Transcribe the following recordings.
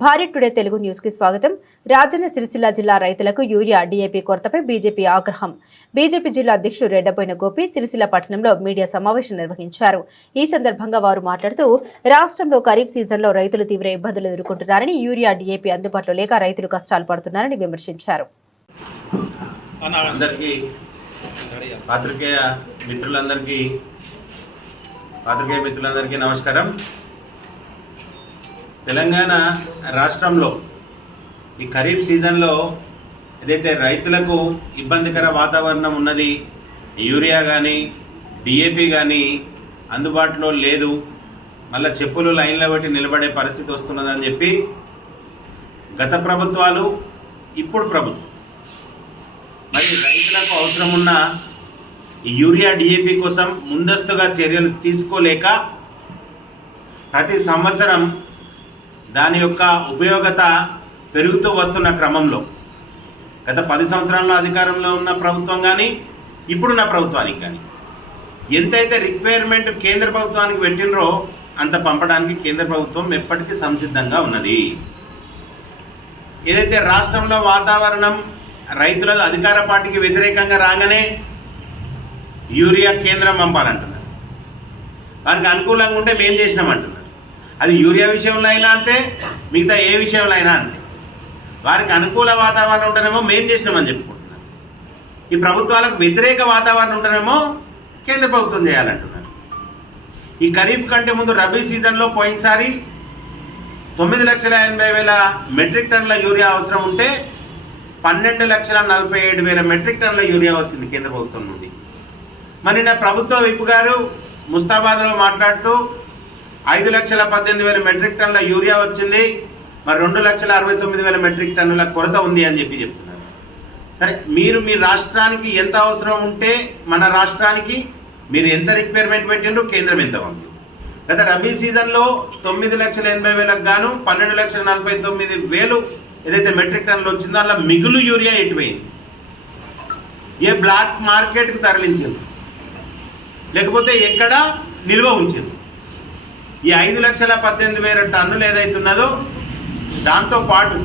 భారీ టుడే తెలుగు న్యూస్కి స్వాగతం. రాజన్న సిరిసిల్ల జిల్లా రైతులకు యూరియా డీఏపీ కొరతపై బీజేపీ ఆగ్రహం. బీజేపీ జిల్లా అధ్యక్షుడు రెడ్డపోయిన గోపి సిరిసిల్ల పట్టణంలో మీడియా సమావేశం నిర్వహించారు. ఈ సందర్భంగా వారు మాట్లాడుతూ రాష్ట్రంలో ఖరీఫ్ సీజన్లో రైతులు తీవ్ర ఇబ్బందులు ఎదుర్కొంటున్నారని యూరియా డీఏపీ అందుబాటులో లేక రైతులు కష్టాలు పడుతున్నారని విమర్శించారు. పాత్రికేయ మిత్రులందరికీ పాత్రికేయ మిత్రులందరికీ నమస్కారం. తెలంగాణ రాష్ట్రంలో ఈ ఖరీఫ్ సీజన్లో ఏదైతే రైతులకు ఇబ్బందికర వాతావరణం ఉన్నది యూరియా కానీ డిఏపి కానీ అందుబాటులో లేదు మళ్ళీ చెప్పులు లైన్లో పెట్టి నిలబడే పరిస్థితి వస్తున్నదని చెప్పి గత ప్రభుత్వాలు ఇప్పుడు ప్రభుత్వం. మరి రైతులకు అవసరం ఉన్న యూరియా డిఏపి కోసం ముందస్తుగా చర్యలు తీసుకోలేక ప్రతి సంవత్సరం దాని యొక్క ఉపయోగత పెరుగుతూ వస్తున్న క్రమంలో. గత పది సంవత్సరాల్లో అధికారంలో ఉన్న ప్రభుత్వం కానీ ఇప్పుడున్న ప్రభుత్వానికి కానీ ఎంతైతే రిక్వైర్మెంట్ కేంద్ర ప్రభుత్వానికి పెట్టినరో అంత పంపడానికి కేంద్ర ప్రభుత్వం ఎప్పటికీ సంసిద్ధంగా ఉన్నది. ఏదైతే రాష్ట్రంలో వాతావరణం రైతుల అధికార పార్టీకి వ్యతిరేకంగా రాగానే యూరియా కేంద్రం పంపాలంటున్నారు. వారికి అనుకూలంగా ఉంటే మేం చేసినామంటున్నారు అది యూరియా విషయంలో అయినా అంతే మిగతా ఏ విషయంలో అయినా అంతే. వారికి అనుకూల వాతావరణం ఉంటేనేమో మేం చేసినామని చెప్పుకుంటున్నారు. ఈ ప్రభుత్వాలకు వ్యతిరేక వాతావరణం ఉంటేనేమో కేంద్ర ప్రభుత్వం చేయాలంటున్నారు. ఈ ఖరీఫ్ కంటే ముందు రబీ సీజన్లో పోయినసారి తొమ్మిది లక్షల ఎనభై వేల మెట్రిక్ టన్నుల యూరియా అవసరం ఉంటే పన్నెండు లక్షల నలభై ఏడు వేల మెట్రిక్ టన్నుల యూరియా వచ్చింది కేంద్ర ప్రభుత్వం నుండి. మరి నా ప్రభుత్వ విప్ గారు ముస్తాబాద్లో మాట్లాడుతూ ఐదు లక్షల పద్దెనిమిది వేల మెట్రిక్ టన్నుల యూరియా వచ్చింది. మరి రెండు లక్షల అరవై తొమ్మిది వేల మెట్రిక్ టన్నుల కొరత ఉంది అని చెప్పి చెప్తున్నారు. సరే మీరు మీ రాష్ట్రానికి ఎంత అవసరం ఉంటే మన రాష్ట్రానికి మీరు ఎంత రిక్వైర్మెంట్ పెట్టిండ్రు కేంద్రం ఎంత ఉంది గత రబీ సీజన్లో తొమ్మిది లక్షల ఎనభై వేలకు గాను పన్నెండు లక్షల నలభై తొమ్మిది వేలు ఏదైతే మెట్రిక్ టన్నులు వచ్చిందో అలా మిగులు యూరియా ఎటుపోయింది ఏ బ్లాక్ మార్కెట్కి తరలించింది? లేకపోతే ఎక్కడ నిల్వ ఉంచింది? ఈ ఐదు లక్షల పద్దెనిమిది వేల టన్నులు ఏదైతున్నదో దాంతో పాటు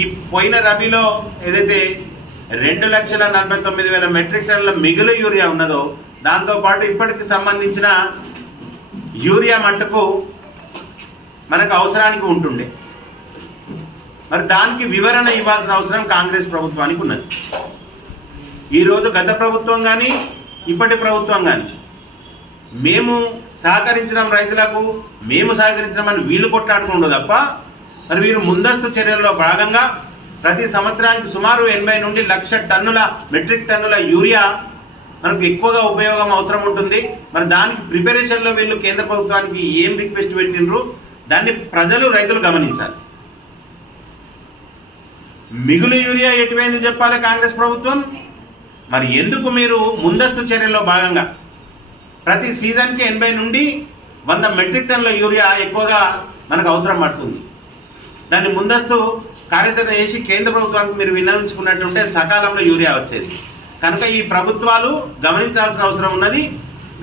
ఈ పోయిన రబీలో ఏదైతే రెండు లక్షల నలభై తొమ్మిది వేల మెట్రిక్ టన్నుల మిగులు యూరియా ఉన్నదో దాంతో పాటు ఇప్పటికి సంబంధించిన యూరియా మట్టుకు మనకు అవసరానికి ఉంటుండే. మరి దానికి వివరణ ఇవ్వాల్సిన అవసరం కాంగ్రెస్ ప్రభుత్వానికి ఉన్నది. ఈరోజు గత ప్రభుత్వం కానీ ఇప్పటి ప్రభుత్వం కానీ మేము సహకరించడం రైతులకు మేము సహకరించడం అని వీళ్ళు కొట్లాడుకుంటూ తప్ప మరి వీరు ముందస్తు చర్యల్లో భాగంగా ప్రతి సంవత్సరానికి సుమారు ఎనభై నుండి లక్ష టన్నుల మెట్రిక్ టన్నుల యూరియా మనకు ఎక్కువగా ఉపయోగం అవసరం ఉంటుంది. మరి దానికి ప్రిపరేషన్లో వీళ్ళు కేంద్ర ప్రభుత్వానికి ఏం రిక్వెస్ట్ పెట్టినరు దాన్ని ప్రజలు రైతులు గమనించాలి. మిగులు యూరియా ఎటువైంది చెప్పాలి కాంగ్రెస్ ప్రభుత్వం? మరి ఎందుకు మీరు ముందస్తు చర్యల్లో భాగంగా ప్రతి సీజన్కి ఎనభై నుండి వంద మెట్రిక్ టన్నుల యూరియా ఎక్కువగా మనకు అవసరం పడుతుంది. దాన్ని ముందస్తు కార్యాచరణ చేసి కేంద్ర ప్రభుత్వానికి మీరు విన్నవించుకున్నట్టుంటే సకాలంలో యూరియా వచ్చేది. కనుక ఈ ప్రభుత్వాలు గమనించాల్సిన అవసరం ఉన్నది.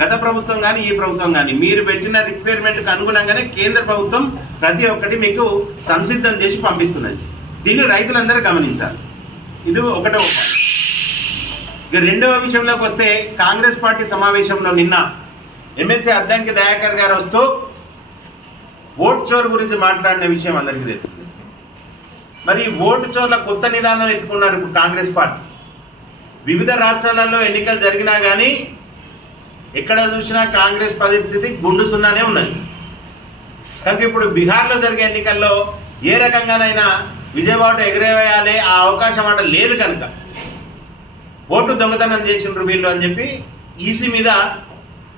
గత ప్రభుత్వం కానీ ఈ ప్రభుత్వం కానీ మీరు పెట్టిన రిక్వైర్మెంట్కి అనుగుణంగానే కేంద్ర ప్రభుత్వం ప్రతి ఒక్కటి మీకు సంసిద్ధం చేసి పంపిస్తున్నది. దీన్ని రైతులందరూ గమనించాలి. ఇది ఒకటో ఇక రెండవ విషయంలోకి వస్తే కాంగ్రెస్ పార్టీ సమావేశంలో నిన్న ఎమ్మెల్సీ అద్దంకి దయాకర్ గారు వస్తూ ఓట్ చోర్ గురించి మాట్లాడిన విషయం అందరికీ తెలిసింది. మరి ఓటు చోర్ల కొత్త నిదానం ఎత్తుకున్నారు ఇప్పుడు కాంగ్రెస్ పార్టీ. వివిధ రాష్ట్రాలలో ఎన్నికలు జరిగినా కానీ ఎక్కడ చూసినా కాంగ్రెస్ పరిస్థితి గుండు సున్నానే ఉన్నది. కనుక ఇప్పుడు బీహార్లో జరిగే ఎన్నికల్లో ఏ రకంగానైనా విజయవాడ ఎగరేవేయాలి ఆ అవకాశం అక్కడ లేదు కనుక. ఓటు దొంగతనం చేసిండ్రు వీళ్ళు అని చెప్పి ఈసీ మీద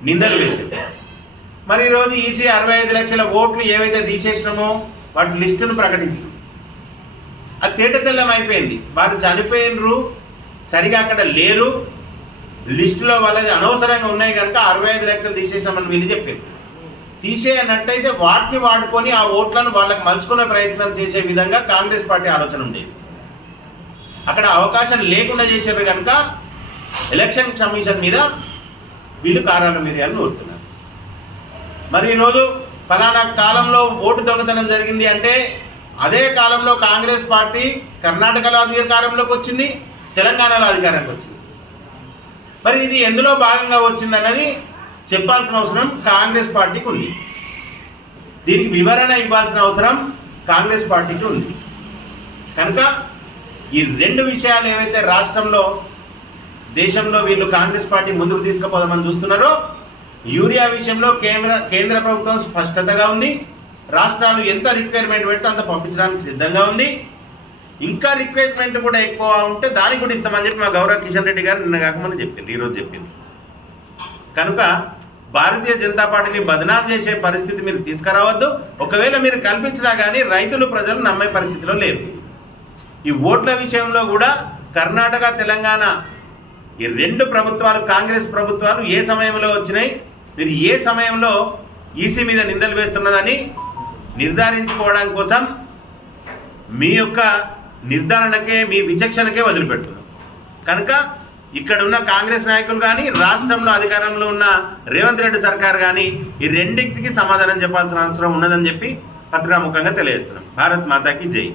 నిందలు వేసింది. మరి ఈరోజు ఈసీ అరవై ఐదు లక్షల ఓట్లు ఏవైతే తీసేసినామో వాటి లిస్టును ప్రకటించింది. అది తేటతెల్లం అయిపోయింది. వారు చనిపోయినరు సరిగా అక్కడ లేరు లిస్టులో వాళ్ళది అనవసరంగా ఉన్నాయి కనుక అరవై ఐదు లక్షలు తీసేసినామని వీళ్ళు చెప్పారు. తీసేయనట్టయితే వాటిని వాడుకొని ఆ ఓట్లను వాళ్ళకి మలుచుకునే ప్రయత్నం చేసే విధంగా కాంగ్రెస్ పార్టీ ఆలోచన ఉండేది. అక్కడ అవకాశం లేకుండా చేసేవి కనుక ఎలక్షన్ కమిషన్ మీద వీళ్ళు కారణం మీద కోరుతున్నారు మరి ఈరోజు ఫలానా కాలంలో ఓటు దొంగతనం జరిగింది అంటే అదే కాలంలో కాంగ్రెస్ పార్టీ కర్ణాటకలో అధికారంలోకి వచ్చింది తెలంగాణలో అధికారానికి వచ్చింది. మరి ఇది ఎందులో భాగంగా వచ్చిందన్నది చెప్పాల్సిన అవసరం కాంగ్రెస్ పార్టీకి ఉంది. దీనికి వివరణ ఇవ్వాల్సిన అవసరం కాంగ్రెస్ పార్టీకి ఉంది. కనుక ఈ రెండు విషయాలు ఏవైతే రాష్ట్రంలో దేశంలో వీళ్ళు కాంగ్రెస్ పార్టీ ముందుకు తీసుకుపోదామని చూస్తున్నారో యూరియా విషయంలో కేంద్ర కేంద్ర ప్రభుత్వం స్పష్టతగా ఉంది. రాష్ట్రాలు ఎంత రిక్వైర్మెంట్ పెడితే అంత పంపించడానికి సిద్ధంగా ఉంది. ఇంకా రిక్వైర్మెంట్ కూడా ఎక్కువ ఉంటే దానికి కూడా ఇస్తామని చెప్పి మా గౌరవ కిషన్ రెడ్డి గారు నిన్న కాకముందు చెప్పింది ఈరోజు చెప్పింది. కనుక భారతీయ జనతా పార్టీని బదనాం చేసే పరిస్థితి మీరు తీసుకురావద్దు. ఒకవేళ మీరు కల్పించినా కానీ రైతులు ప్రజలు నమ్మే పరిస్థితిలో లేరు. ఈ ఓట్ల విషయంలో కూడా కర్ణాటక తెలంగాణ ఈ రెండు ప్రభుత్వాలు కాంగ్రెస్ ప్రభుత్వాలు ఏ సమయంలో వచ్చినాయి మీరు ఏ సమయంలో ఈసీ మీద నిందలు వేస్తున్నదని నిర్ధారించుకోవడం కోసం మీ యొక్క నిర్ధారణకే మీ విచక్షణకే వదిలిపెడుతున్నారు కనుక ఇక్కడ ఉన్న కాంగ్రెస్ నాయకులు కానీ రాష్ట్రంలో అధికారంలో ఉన్న రేవంత్ రెడ్డి సర్కార్ కానీ ఈ రెండింటికి సమాధానం చెప్పాల్సిన అవసరం ఉన్నదని చెప్పి పత్రికాముఖంగా తెలియజేస్తున్నాం. భారత్ మాతాకి జై.